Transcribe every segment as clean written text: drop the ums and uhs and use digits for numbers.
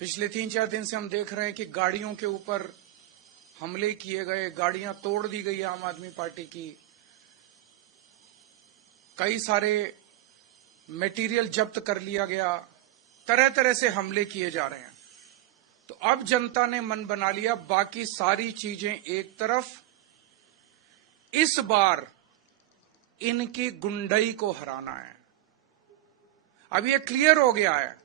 पिछले 3-4 दिन से हम देख रहे हैं कि गाड़ियों के ऊपर हमले किए गए, गाड़ियां तोड़ दी गई आम आदमी पार्टी की, कई सारे मटेरियल जब्त कर लिया गया, तरह तरह से हमले किए जा रहे हैं। तो अब जनता ने मन बना लिया, बाकी सारी चीजें एक तरफ, इस बार इनकी गुंडई को हराना है। अब यह क्लियर हो गया है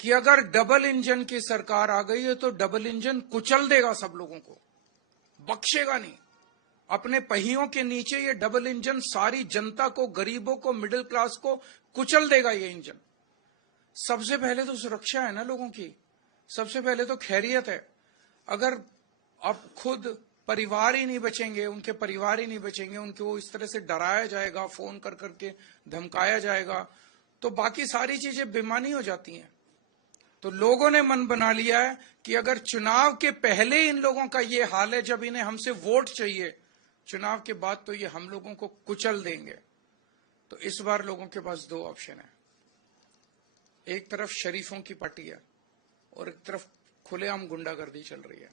कि अगर डबल इंजन की सरकार आ गई है तो डबल इंजन कुचल देगा, सब लोगों को बख्शेगा नहीं। अपने पहियों के नीचे ये डबल इंजन सारी जनता को, गरीबों को, मिडिल क्लास को कुचल देगा। ये इंजन सबसे पहले तो सुरक्षा है ना लोगों की, सबसे पहले तो खैरियत है। अगर अब खुद परिवार ही नहीं बचेंगे, उनके परिवार ही नहीं बचेंगे, उनको इस तरह से डराया जाएगा, फोन कर करके धमकाया जाएगा, तो बाकी सारी चीजें बेमानी हो जाती हैं। तो लोगों ने मन बना लिया है कि अगर चुनाव के पहले इन लोगों का ये हाल है, जब इन्हें हमसे वोट चाहिए, चुनाव के बाद तो ये हम लोगों को कुचल देंगे। तो इस बार लोगों के पास दो ऑप्शन है, एक तरफ शरीफों की पार्टी है और एक तरफ खुलेआम गुंडागर्दी चल रही है।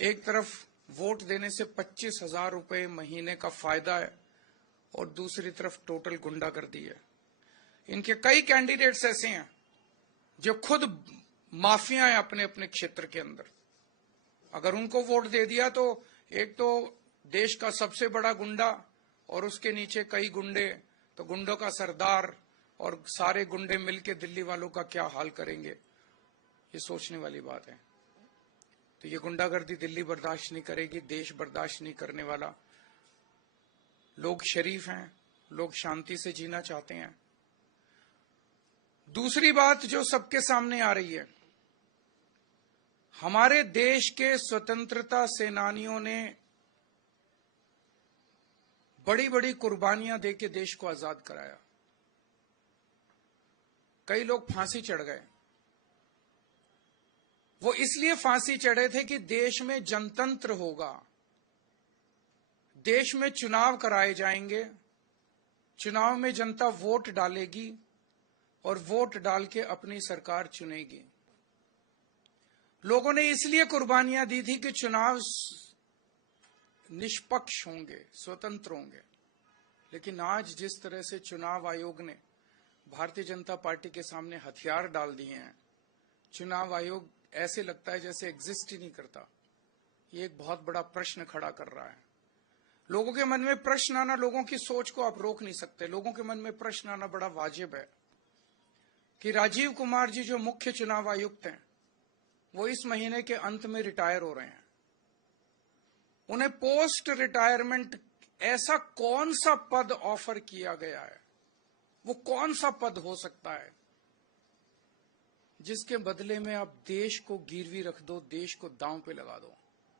एक तरफ वोट देने से 25,000 रुपए महीने का फायदा है और दूसरी तरफ टोटल गुंडागर्दी है। इनके कई कैंडिडेट्स ऐसे हैं जो खुद माफिया है अपने अपने क्षेत्र के अंदर। अगर उनको वोट दे दिया तो एक तो देश का सबसे बड़ा गुंडा और उसके नीचे कई गुंडे, तो गुंडों का सरदार और सारे गुंडे मिलकर दिल्ली वालों का क्या हाल करेंगे, ये सोचने वाली बात है। तो ये गुंडागर्दी दिल्ली बर्दाश्त नहीं करेगी, देश बर्दाश्त नहीं करने वाला। लोग शरीफ हैं, लोग शांति से जीना चाहते हैं। दूसरी बात जो सबके सामने आ रही है, हमारे देश के स्वतंत्रता सेनानियों ने बड़ी बड़ी कुर्बानियां देके देश को आजाद कराया। कई लोग फांसी चढ़ गए। वो इसलिए फांसी चढ़े थे कि देश में जनतंत्र होगा, देश में चुनाव कराए जाएंगे, चुनाव में जनता वोट डालेगी और वोट डाल के अपनी सरकार चुनेगी। लोगों ने इसलिए कुर्बानियां दी थी कि चुनाव निष्पक्ष होंगे, स्वतंत्र होंगे। लेकिन आज जिस तरह से चुनाव आयोग ने भारतीय जनता पार्टी के सामने हथियार डाल दिए हैं, चुनाव आयोग ऐसे लगता है जैसे एग्जिस्ट ही नहीं करता। ये एक बहुत बड़ा प्रश्न खड़ा कर रहा है। लोगों के मन में प्रश्न आना, लोगों की सोच को आप रोक नहीं सकते, लोगों के मन में प्रश्न आना बड़ा वाजिब है कि राजीव कुमार जी जो मुख्य चुनाव आयुक्त हैं, वो इस महीने के अंत में रिटायर हो रहे हैं। उन्हें पोस्ट रिटायरमेंट ऐसा कौन सा पद ऑफर किया गया है, वो कौन सा पद हो सकता है जिसके बदले में आप देश को गिरवी रख दो, देश को दांव पे लगा दो।